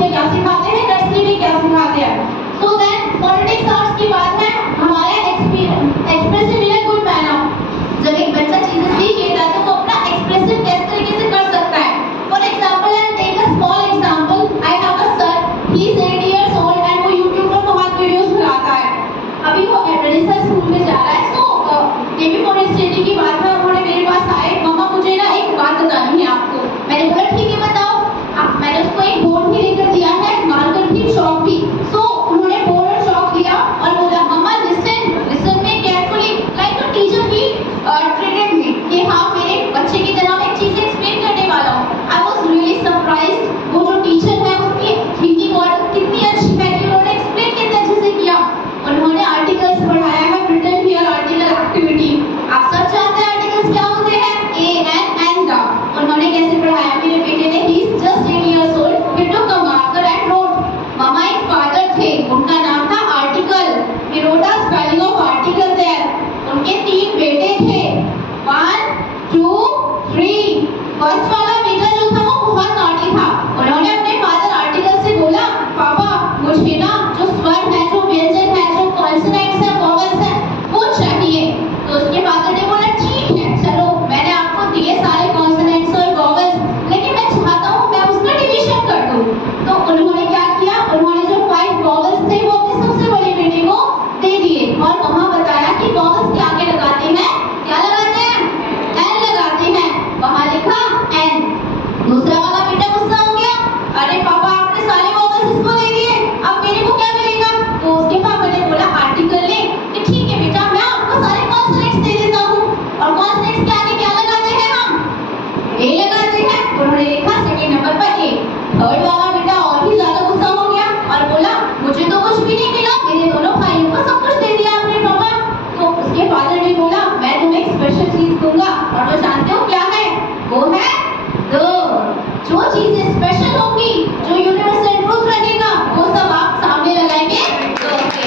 में क्या सिखाते हैं, नर्सरी में क्या सिखाते हैं। सो देन फोनेटिक साउंड्स की बात है, हमारे expressive in a good manner. जब एक बच्चा चीजें सीख लेता है तो वो अपना एक्सप्रेसिव किस तरीके से कर सकता है। For example I take a small example, I have a son, he is 8 years old and वो यूट्यूब पर बहुत वीडियोस बनाता है। अभी वो एडवेंचर स्कूल में जा रहा है। तो केवी फॉरेस्ट्री की बात है, उन्होंने मेरे पास आए, मम्मा मुझे ना एक बात बतानी है आपको। मैंने बोला ठीक है बताओ। मैंने उसको एक बोर्ड भी लेकर दिया है, मार्कर भी, चॉक भी। सो उन्होंने बोर्ड और चॉक लिया और बोला mama listen me carefully like a teacher भी ट्रेटेड मी, कि हाँ मेरे बच्चे की तरह मैं एक चीज एक्सप्लेन करने वाला हूँ। आई वाज रियली सरप्राइज्ड, वो जो टीचर है उसकी थिंकिंग और कितनी अच्छी है कि उन्होंने एक्सप्लेन कितने अच्छे से किया। उन्होंने आर्टिकल्स पढ़ाया है, रिटन हियर आर्टिकल एक्टिविटी। आप सब जानते हैं आर्टिकल्स क्या होते हैं, ए एन द। उन्होंने कैसे पढ़ाया मेरे बेटे ने, he is just 8 years old, he took a marker and wrote. मामा एक फादर थे, उनका नाम था article, he wrote the spelling of article there. उनके 3 बेटे थे, 1 2 3। फर्स्ट वाला बेटा जो था वो बहुत नॉटी था। उन्होंने अपने फादर आर्टिकल से बोला पापा मुझे ना जो स्वर है, जो व्यंजन है, जो कॉन्सोनेंट्स है, वोवेल्स है वो चाहिए। तो उसके फादर ने बोला ठीक है चलो, मैंने आपको दिए सारे कॉन्सोनेंट्स और वोवेल्स, लेकिन मैं चाहता हूँ मैं उसका डिवीजन कर दूं। तो उन्होंने क्या किया, उन्होंने जो 5 वोवेल्स थे वो अपने सबसे बड़े बेटे को दे दिए और वहां बताया कि वोवेल्स के आगे लगाते हैं, क्या लगाते हैं, एन लगाते हैं। वहां लिखा एन। दूसरा वाला बेटा गुस्सा हो गया, अरे पापा आपने सारे वोवेल्स इसको दे दिए, अब मेरे को क्या मिलेगा। तो उसके पापा ने बोला आर्टिकल ले, कि ठीक है बेटा मैं आपको सारे कॉन्सोनेंट्स दे देता हूँ। और कॉन्सोनेंट्स के आगे क्या लगाते हैं हम, ए लगाते हैं। उन्होंने लिखा सेकंड नंबर पर ए। थर्ड वाला बेटा और भी ज्यादा गुस्सा हो गया और बोला मुझे तो कुछ भी नहीं मिला, मेरे दोनों भाइयों को सब कुछ दे दिया आपने पापा। तो उसके फादर ने बोला मैं तुम्हें एक स्पेशल चीज दूंगा, और वो जानते हो क्या है, वो है दो। जो चीजें स्पेशल होंगी, जो यूनिवर्सल ट्रूथ रहेगा, वो सब आप सामने लगाएंगे दो के।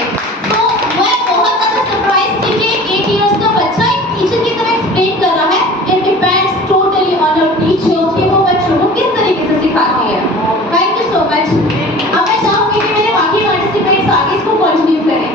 तो मैं बहुत ज्यादा सरप्राइज थी कि 8 इयर्स का बच्चा एक टीचर की तरह एक्सप्लेन कर रहा है। It depends totally on your teacher कि वो बच्चों को किस तरीके से सिखाती है। Thank you so much. अब मैं चाहूंगी कि मेरे बाकी पार्टिसिपेंट्स आगे इसको कंटिन्यू करें।